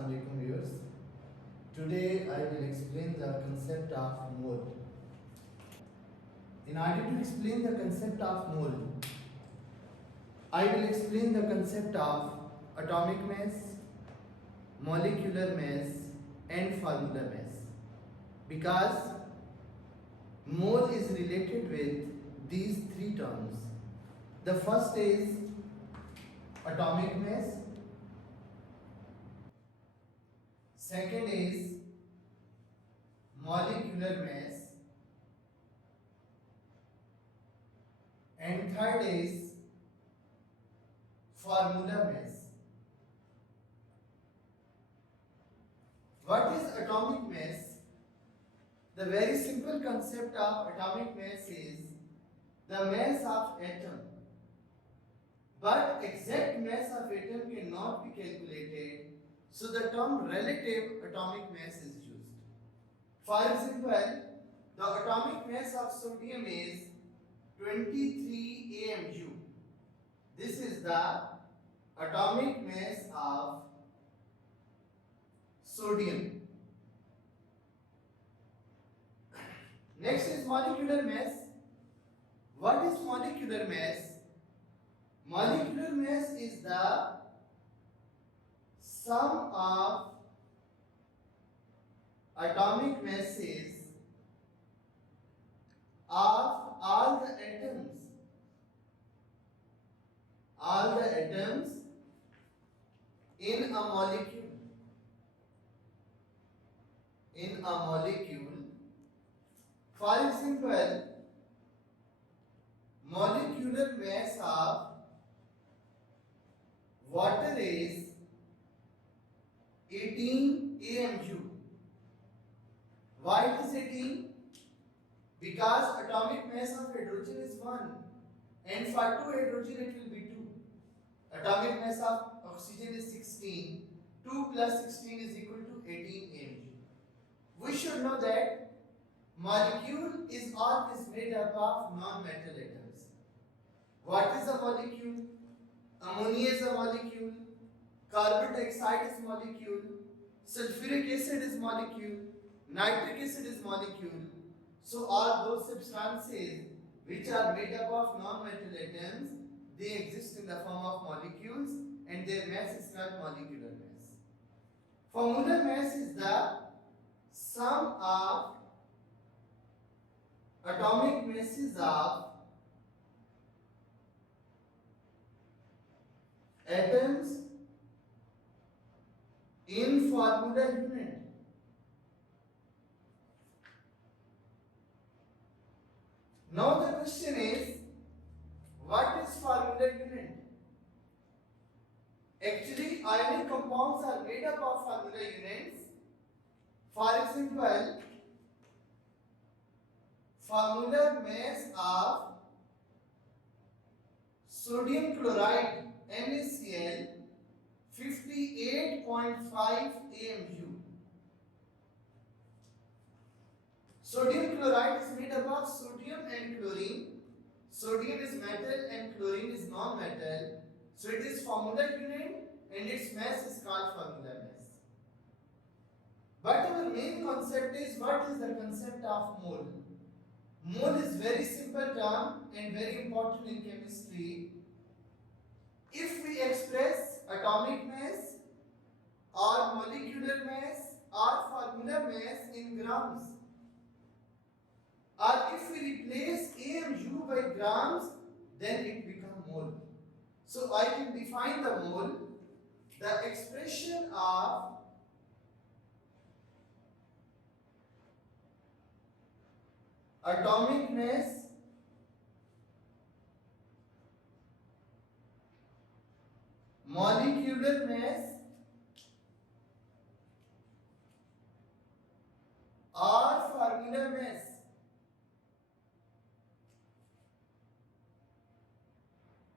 Assalamu alaikum viewers. Today I will explain the concept of mole. In order to explain the concept of mole, I will explain the concept of atomic mass, molecular mass and formula mass. Because mole is related with these three terms. The first is atomic mass, second is molecular mass, and third is formula mass. What is atomic mass? The very simple concept of atomic mass is the mass of atom. But exact mass of atom cannot be calculated, so the term relative atomic mass is used. For example, the atomic mass of sodium is 23 AMU. This is the atomic mass of sodium. Next is molecular mass. What is molecular mass? Molecular mass is the sum of atomic masses of all the atoms in a molecule. For example, molecular mass of water is 18 AMU. Why it is 18? Because atomic mass of hydrogen is 1 and for 2 hydrogen it will be 2. Atomic mass of oxygen is 16. 2 plus 16 is equal to 18 AMU. We should know that molecule is always made up of non-metal atoms. What is a molecule? Ammonia is a molecule, carbon dioxide is molecule, sulfuric acid is molecule, nitric acid is molecule. So all those substances which are made up of non-metal atoms, they exist in the form of molecules and their mass is called molecular mass. Formula mass is the sum of atomic masses of atoms in formula unit. Now the question is, what is formula unit? Actually, ionic compounds are made up of formula units. For example, formula mass of sodium chloride NaCl 58.5 AMU. Sodium chloride is made up of sodium and chlorine. Sodium is metal and chlorine is non-metal. So it is formula unit and its mass is called formula mass. But our main concept is, what is the concept of mole? Mole is very simple term and very important in chemistry. If we express atomic mass or molecular mass or formula mass in grams, or if we replace AMU by grams, then it becomes mole. So I can define the mole, the expression of atomic mass molecular mass or formula mass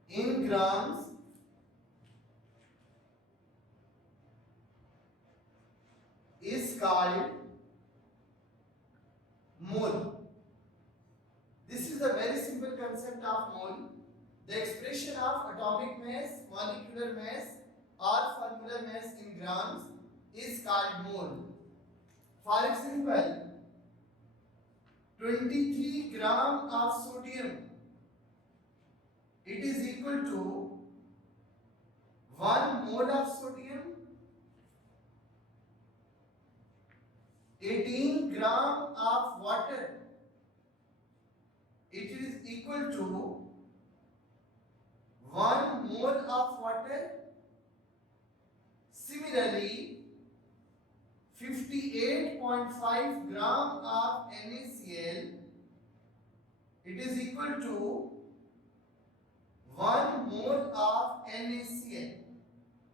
in grams is called mole. This is the very simple concept of mole. The expression of atomic mass, molecular mass or formula mass in grams is called mole. For example, 23 gram of sodium, it is equal to 1 mole of sodium. 18 gram of water, it is equal to 1 mole of water. Similarly, 58.5 gram of NaCl, it is equal to 1 mole of NaCl,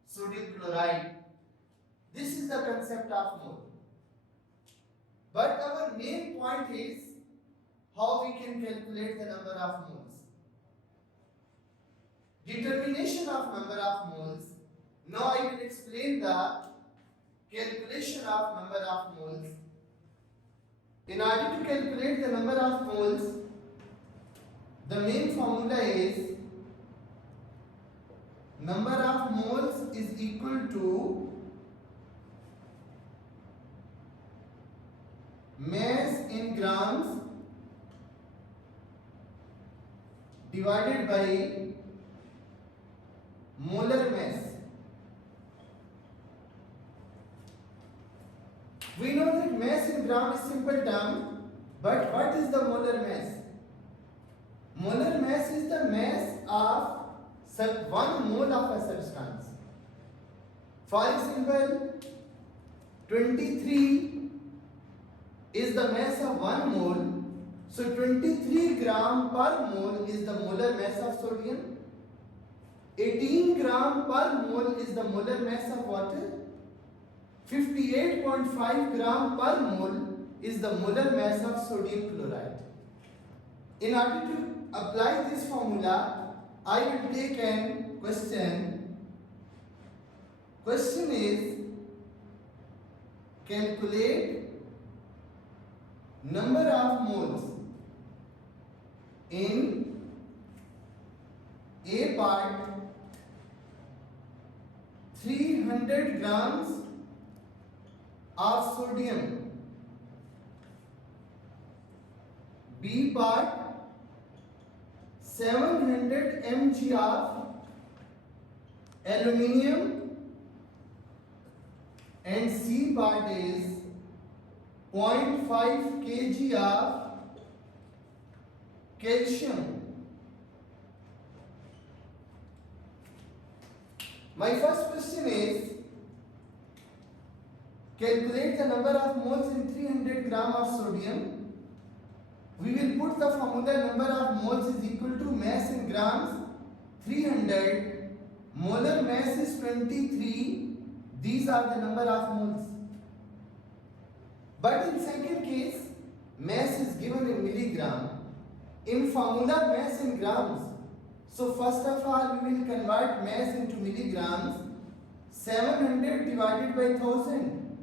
sodium chloride. This is the concept of mole. But our main point is how we can calculate the number of moles. Determination of number of moles. Now I will explain the calculation of number of moles. In order to calculate the number of moles, the main formula is number of moles is equal to mass in grams divided by molar mass. We know that mass in gram is simple term, but what is the molar mass? Molar mass is the mass of 1 mole of a substance. For example, 23 is the mass of 1 mole. So 23 gram per mole is the molar mass of sodium. 18 gram per mole is the molar mass of water. 58.5 gram per mole is the molar mass of sodium chloride. In order to apply this formula, I will take an question. Question is, calculate number of moles in A part 300 grams of sodium, B part 700 mg of aluminium, and C part is 0.5 kg of calcium. My first question is, calculate the number of moles in 300 gram of sodium. We will put the formula number of moles is equal to mass in grams 300, molar mass is 23. These are the number of moles. But in second case, mass is given in milligram. In formula, mass in grams. So first of all, we will convert mass into milligrams. 700 divided by 1000.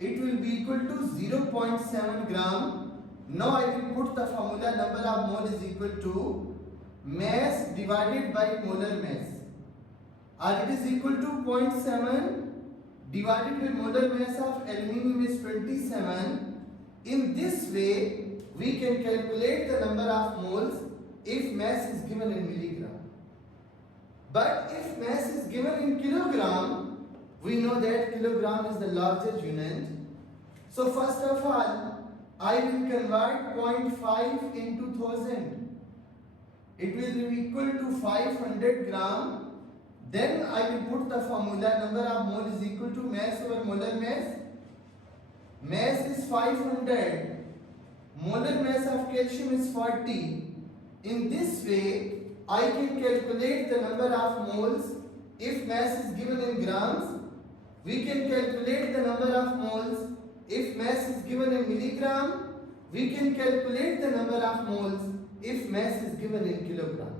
It will be equal to 0.7 gram. Now I will put the formula number of mole is equal to mass divided by molar mass. Or it is equal to 0.7 divided by molar mass of aluminium is 27. In this way, we can calculate the number of moles if mass is given in milligram. But if mass is given in kilogram, we know that kilogram is the largest unit. So first of all, I will convert 0.5 into 1000. It will be equal to 500 gram. Then I will put the formula number of mole is equal to mass over molar mass. Mass is 500. Molar mass of calcium is 40. In this way, I can calculate the number of moles if mass is given in grams. We can calculate the number of moles if mass is given in milligram. We can calculate the number of moles if mass is given in kilogram.